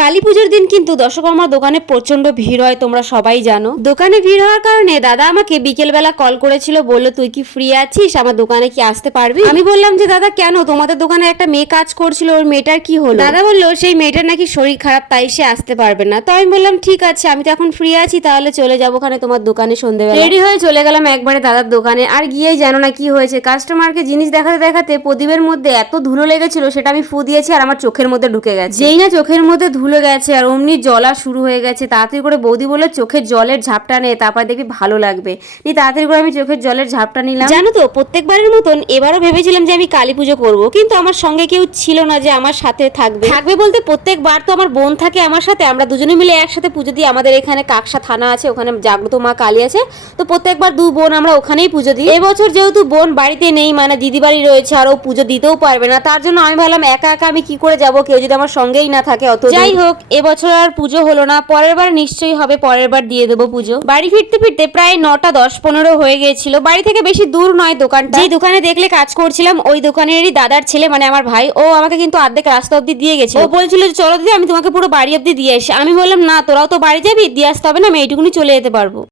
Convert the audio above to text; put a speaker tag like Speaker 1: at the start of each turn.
Speaker 1: কালী পুজোর দিন কিন্তু দশকর্মার দোকানে প্রচণ্ড ভিড় হয় তোমরা সবাই জানো। দোকানে ভিড় হওয়ার কারণে দাদা আমাকে বিকেলবেলা কল করেছিল বলল তুই কি ফ্রি আছিস? আমার দোকানে কি আসতে পারবি? আমি বললাম যে দাদা কেন? তোমাদের দোকানে একটা মেয়ে কাজ করছিল ওর মেয়েটার কি হলো? দাদা বলল সেই মেয়েটার নাকি শরীর খারাপ তাই সে আসতে পারবে না। তো আমি বললাম ঠিক আছে আমি তো এখন ফ্রি আছি তাহলে চলে যাব ওখানে তোমার দোকানে সন্ধ্যেবেলা রেডি হয়ে চলে গেলাম একবারে দাদার দোকানে আর গিয়েই জানো না কি হয়েছে। কাস্টমারকে জিনিস দেখাতে দেখাতে প্রদীপের মধ্যে এত ধুলো লেগেছিল সেটা আমি ফু দিয়েছি আর আমার চোখের মধ্যে ঢুকে গেছে। যেই না চোখের মধ্যে ধুলো গেছে আর অমনি জলা শুরু হয়ে গেছে। তাড়াতাড়ি করে বৌদি বলে চোখের জলের ঝাপটা নে তারপর দেখবি ভালো লাগবে। নিয়ে তাড়াতাড়ি করে আমি চোখের জলের ঝাপটা নিলাম। জানো তো প্রত্যেকবারের মতন এবারও ভেবেছিলাম যে আমি কালী পুজো করব কিন্তু আমার সঙ্গে কেউ ছিল না যে আমার সাথে থাকবে। থাকবে বলতে প্রত্যেকবার তো আমার বোন থাকে আমার সাথে আমরা দুজনে মিলে একসাথে পুজো দিই। আমাদের এখানে কাকসা থানা আছে ওখানে জাগ্রত মা কালী আছে। তো প্রত্যেকবার দু বোন আমরা ওখানেই পুজো দিই। এবছর যেহেতু বোন বাড়িতে নেই মানে দিদি বাড়ি রয়েছে আর ও পুজো দিতেও পারবে না তার জন্য আমি ভাবলাম একা একা আমি কি করে যাব? কেউ যদি আমার সঙ্গেই না থাকে অত যাই হোক এবছর আর পুজো হলো না। পরের বার নিশ্চয়ই হবে পরের বার দিয়ে দেবো পুজো। বাড়ি ফিরতে ফিরতে প্রায় নটা দশ পনেরো হয়ে গিয়েছিল। বাড়ি থেকে বেশি দূর নয় দোকানটা। যে দোকানে দেখলে কাজ করছিলাম ওই দোকানেরই দাদার ছেলে মানে আমার ভাই ও আমাকে কিন্তু আর্ধেক রাস্তা অব্দি দিয়ে গেছে ও বলছিল যে চলো দিদি আমি তোমাকে পুরো বাড়ি অব্দি দিয়ে আসি। আমি বললাম না তোরাও তো বাড়ি যাবি দিয়ে আসতে হবে না আমি এইটুকুনি চলে যেতে পারব।